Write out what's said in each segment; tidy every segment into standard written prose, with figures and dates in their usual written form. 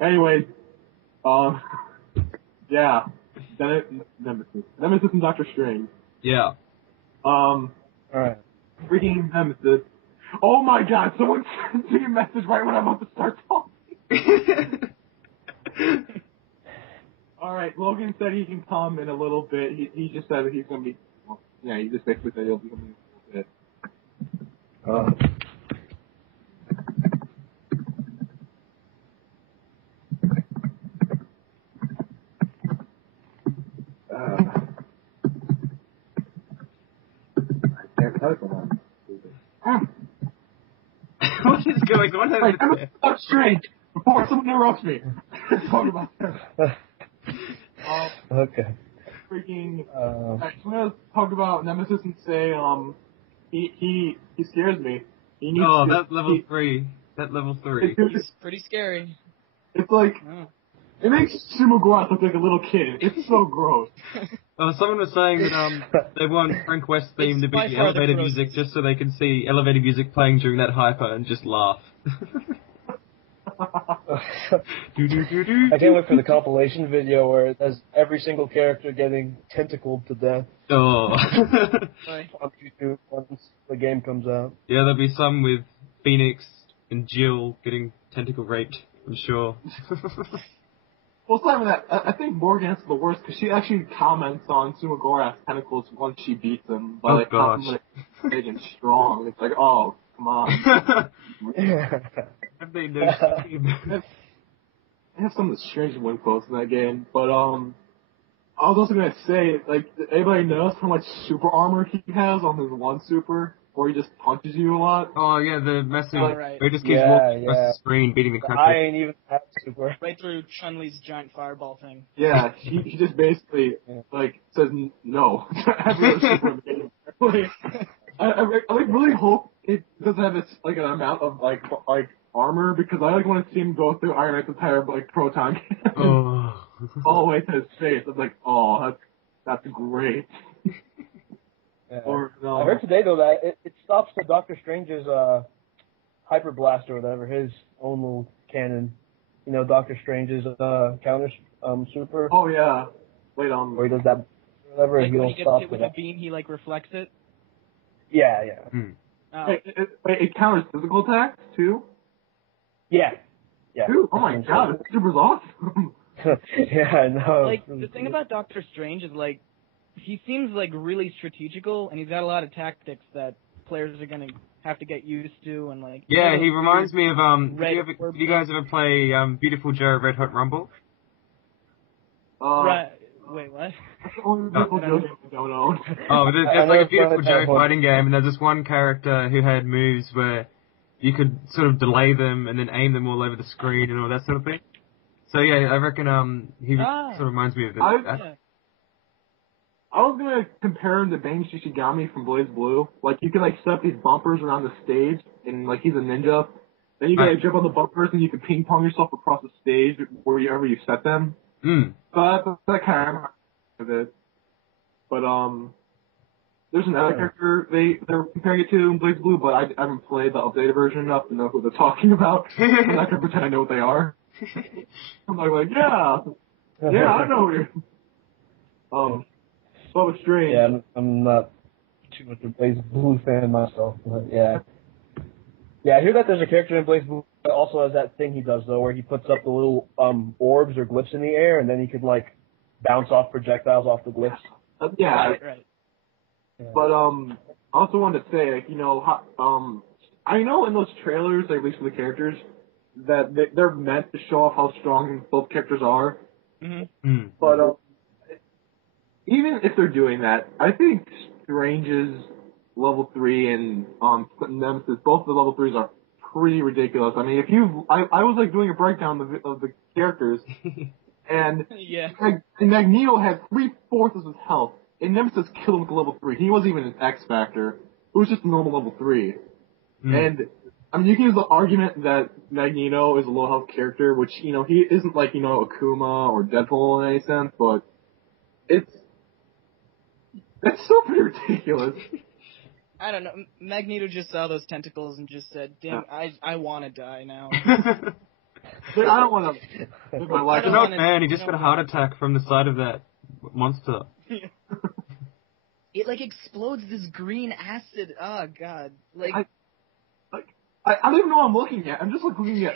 Anyway, yeah, Nemesis and Doctor Strange. Yeah. Alright. Freaking Nemesis. Oh my God! Someone sent me a message right when I'm about to start talking. All right, Logan said he can come in a little bit. He just said that he's gonna be. Well, yeah, he just basically said he'll be coming in a little bit. I can't type on that. What is going on over there? That's strange. Before someone interrupts me, talk about that. Okay. Freaking. I'm gonna talk about Nemesis and say he scares me. He needs to, that level 3. That level 3. He's pretty scary. It's like it makes Sumagoras look like a little kid. It's so gross. Someone was saying that they want Frank West theme to be elevator music just so they can see elevator music playing during that hyper and just laugh. I can't wait for the compilation video where it has every single character getting tentacled to death. Oh. On YouTube once the game comes out. Yeah, there'll be some with Phoenix and Jill getting tentacle raped, I'm sure. Well, it's not even that. I think Morgan's the worst because she actually comments on Sumagoras' tentacles once she beats him. But like, gosh. Big and strong. It's like, oh, come on. Have they noticed? I have some of the strange win quotes in that game, but I was also gonna say, like, anybody knows how much super armor he has on his one super, where he just punches you a lot? Oh yeah, the massive. Right. He just keeps walking across the screen, beating the crap out. I ain't even have super. Right through Chun-Li's giant fireball thing. Yeah, he just basically like says no to every other super in the game. I really hope it doesn't have like an amount of like armor because I want to see him go through Iron Man's entire like proton cannon all the way to his face. I'm like, oh, that's great. Yeah. Or, no. I heard today though that it stops the Doctor Strange's hyper blast or whatever, his own little cannon. You know, Doctor Strange's counter super. Oh yeah, wait where he does that whatever. Like He'll when he gets stop hit with that. a beam, he like reflects it. Yeah. Oh. Wait, it counters physical attacks too? Yeah. Dude, oh my God, this super's awesome. Yeah, I know. Like the thing about Doctor Strange is like he seems like really strategical, and he's got a lot of tactics that players are gonna have to get used to, and like. Yeah, he reminds me of did you guys ever play Beautiful Joe Red Hot Rumble? Right. Wait, what? That's the only Beautiful Joe game I don't own. Oh, there's like a Beautiful Joe fighting game, and there's this one character who had moves where you could sort of delay them and then aim them all over the screen and all that sort of thing. So yeah, I reckon he sort of reminds me of that. I was gonna compare him to Bang Shishigami from Blaze Blue. Like you can like set up these bumpers around the stage, and like he's a ninja. Then you can like jump on the bumpers, and you can ping pong yourself across the stage wherever you set them. So that kind of it. But there's another character they're comparing it to in Blaze Blue, but I haven't played the updated version enough to know who they're talking about. I'm not gonna pretend I know what they are. I'm like yeah, I know who you're. So strange. Yeah, I'm not too much a Blaze Blue fan myself, but yeah. Yeah, I hear that there's a character in Blaze Blue that also has that thing he does though, where he puts up the little orbs or glyphs in the air, and then he could like bounce off projectiles off the glyphs. Yeah. Right. But I also wanted to say, like, you know, I know in those trailers, at least for the characters, that they're meant to show off how strong both characters are. Mm-hmm. But even if they're doing that, I think Strange's level 3 and Nemesis, both the level 3s are pretty ridiculous. I mean, I was like doing a breakdown of the characters, and Magneto had 3/4 of his health, and Nemesis killed him with level 3. He wasn't even an X Factor. It was just a normal level 3. And I mean, you can use the argument that Magneto is a low health character, which, you know, he isn't like, you know, Akuma or Deadpool in any sense, but it's still pretty ridiculous. I don't know. Magneto just saw those tentacles and just said, "Damn, I want to die now." Like, I don't want to live my life. He's an old man. He just got a heart attack from the sight of that monster. It like explodes this green acid. Oh god! Like I don't even know what I'm looking at. I'm just like looking at.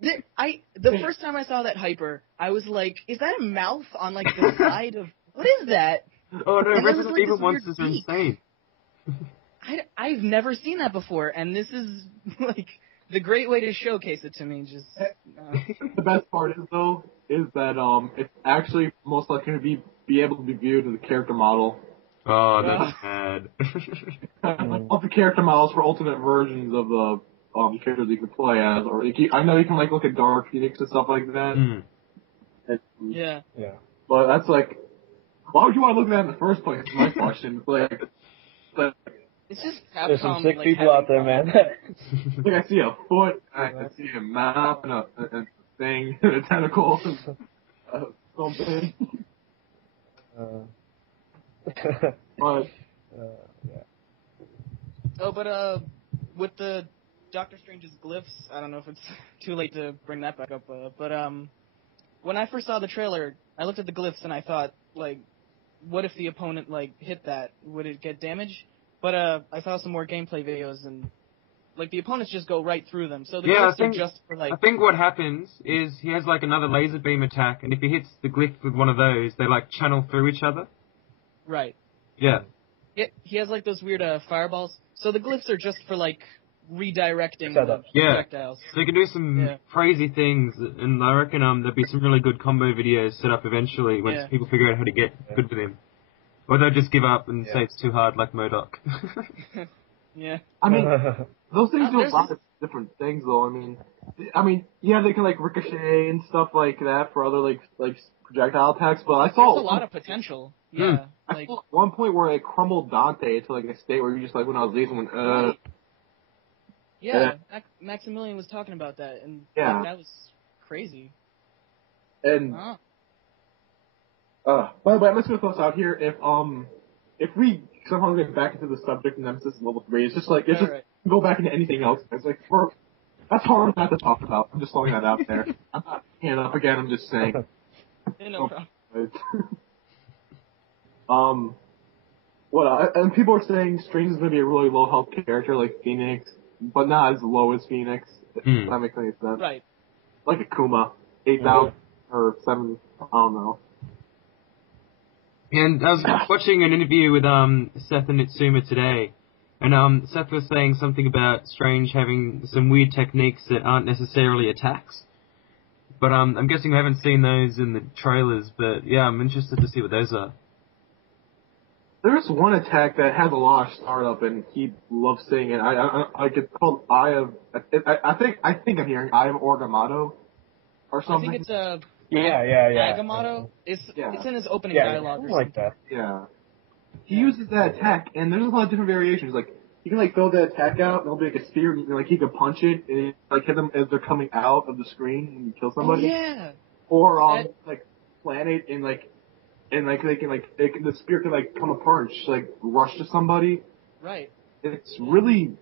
The first time I saw that hyper, I was like, is that a mouth on like the side of what is that? Oh no, Resident like, Evil monsters are insane. I've never seen that before, and this is like the great way to showcase it to me. Just The best part is though is that it's actually most likely to be able to be viewed as a character model. Oh, that's sad. Of the character models for ultimate versions of the characters you can play as, or I know you can like look at Dark Phoenix and stuff like that. Yeah. But that's like, why would you want to look at that in the first place? Is my question. Like, it's just Capcom, there's some sick like, people out there, man. like I see a foot, I see a mouth, and a thing, and a tentacle, and something. But yeah. Oh, but with the Doctor Strange's glyphs, I don't know if it's too late to bring that back up, but when I first saw the trailer, I looked at the glyphs and I thought, like, what if the opponent, like, hit that? Would it get damage? But I saw some more gameplay videos and, like, the opponents just go right through them. So the glyphs are just for, like... I think what happens is he has, like, another laser beam attack, and if he hits the glyph with one of those, they, like, channel through each other. Right. Yeah. He has, like, those weird fireballs. So the glyphs are just for, like, redirecting the projectiles. So you can do some crazy things, and I reckon there'll be some really good combo videos set up eventually once people figure out how to get good with him. Or they'll just give up and say it's too hard, like MODOK. Yeah. I mean, those things do a lot of different things, though. I mean, yeah, they can like ricochet and stuff like that for other like projectile attacks. But I saw there's a lot of potential. Yeah. I saw one point where it crumbled Dante to like a state where you just like when I was leaving, went. Yeah, Maximilian was talking about that, and that was crazy. And by the way, I'm just gonna throw this out here. If we somehow get back into the subject of Nemesis level 3, it's just like go back into anything else. It's like that's hard not to talk about. I'm just throwing that out there. I'm not hand up again. I'm just saying. No problem. And people are saying Strange is gonna be a really low health character like Phoenix, but not as low as Phoenix. If that makes any sense. Right. Like a Kuma, 8,000 or 7. I don't know. And I was watching an interview with Seth and Itsuma today, and Seth was saying something about Strange having some weird techniques that aren't necessarily attacks. But I'm guessing we haven't seen those in the trailers, but yeah, I'm interested to see what those are. There's one attack that has a lot of startup, and he loves saying it. It's called Eye of. I think I'm hearing Eye of Orgamato, or something. I think it's Agamotto. It's in his opening dialogue or something like that. Yeah. He uses that attack, and there's a lot of different variations. Like you can like throw that attack out, and it'll be like a spear, and you can punch it, and like hit them as they're coming out of the screen when you kill somebody. Oh, yeah. Or like plant it and the spear can like come apart and just like rush to somebody. Right. It seems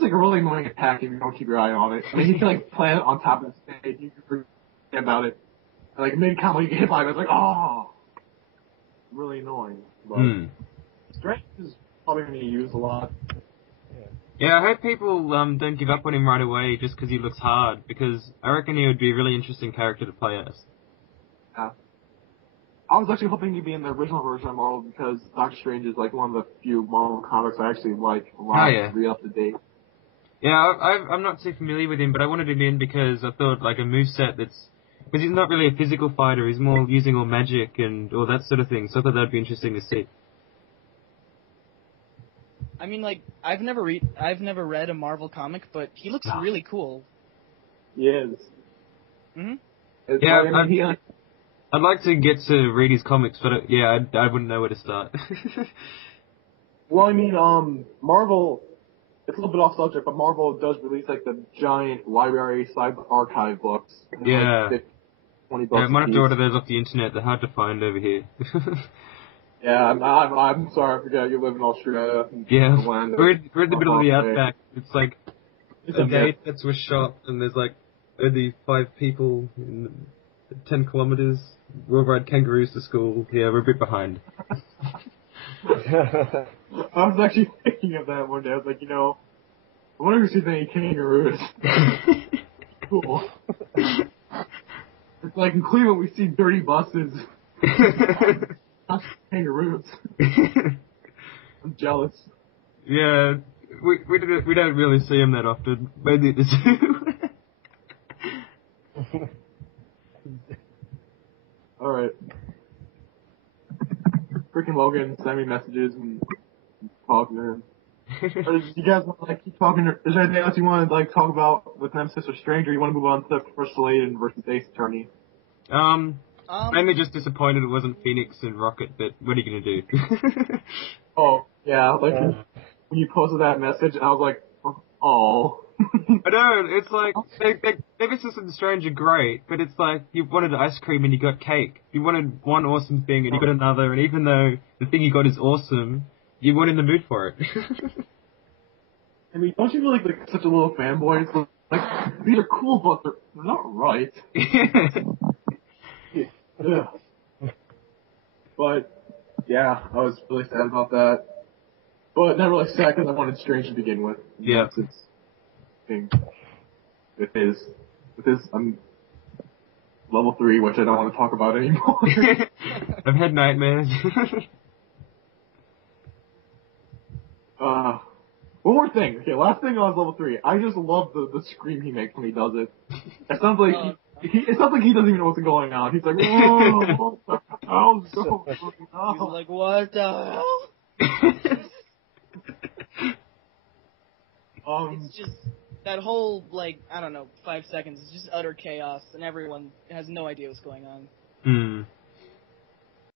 like a really annoying attack if you don't keep your eye on it. I mean, you can like plant it on top of the stage, you can forget about it. And, like mid-combo you get hit by it, it's like, oh! Really annoying. But Strange is probably going to be used a lot. Yeah, I hope people don't give up on him right away just because he looks hard, because I reckon he would be a really interesting character to play as. Yeah. I was actually hoping he'd be in the original version of Marvel because Doctor Strange is like one of the few Marvel comics I actually like a lot. Read up to date. Yeah, I'm not too familiar with him, but I wanted him in because I thought like a moveset because he's not really a physical fighter, he's more using all magic and all that sort of thing, so I thought that'd be interesting to see. I mean, like, I've never read a Marvel comic, but he looks really cool. He is. Yeah, I'd like to get to read his comics, but I wouldn't know where to start. Well, I mean, Marvel, it's a little bit off subject, but Marvel does release like the giant library-size archive books. Yeah. Like 20 bucks. Yeah, I might have to order those off the internet. They're hard to find over here. Yeah, I'm sorry, I forgot you live in Australia. Yeah, we're in the middle of the outback. It's like a date that's was shot, and there's like only 5 people in 10 kilometers. We'll ride kangaroos to school. Yeah, we're a bit behind. I was actually thinking of that one day. I was like, I wonder if she's any kangaroos. Cool. It's like in Cleveland we see dirty buses. Not kangaroos. I'm jealous. Yeah, we don't really see them that often. Maybe at the zoo. Alright. Freaking Logan send me messages and talk to him. Or do you guys want to keep talking? Is there anything else you want to talk about with Nemesis or Strange, or you want to move on to first Layton versus Ace Attorney? Mainly just disappointed it wasn't Phoenix and Rocket, but what are you gonna do? Oh, yeah, when you posted that message, I was like, oh. I know, it's like, Nemesis and Strange are great, but it's like, you wanted ice cream and you got cake. You wanted one awesome thing and you got another, and even though the thing you got is awesome, you weren't in the mood for it. I mean, don't you feel like such a little fanboy? It's like, these are cool, but they're not right. Yeah. But, yeah, I was really sad about that. But not really sad because I wanted Strange to begin with. Yeah. It's thing. With his level 3, which I don't want to talk about anymore. I've had nightmares. One more thing. Okay, last thing on level 3. I just love the scream he makes when he does it. It sounds like it sounds like he doesn't even know what's going on. He's like, whoa, what the hell's going on? He's like, what the hell? It's just that whole 5 seconds is just utter chaos, and everyone has no idea what's going on.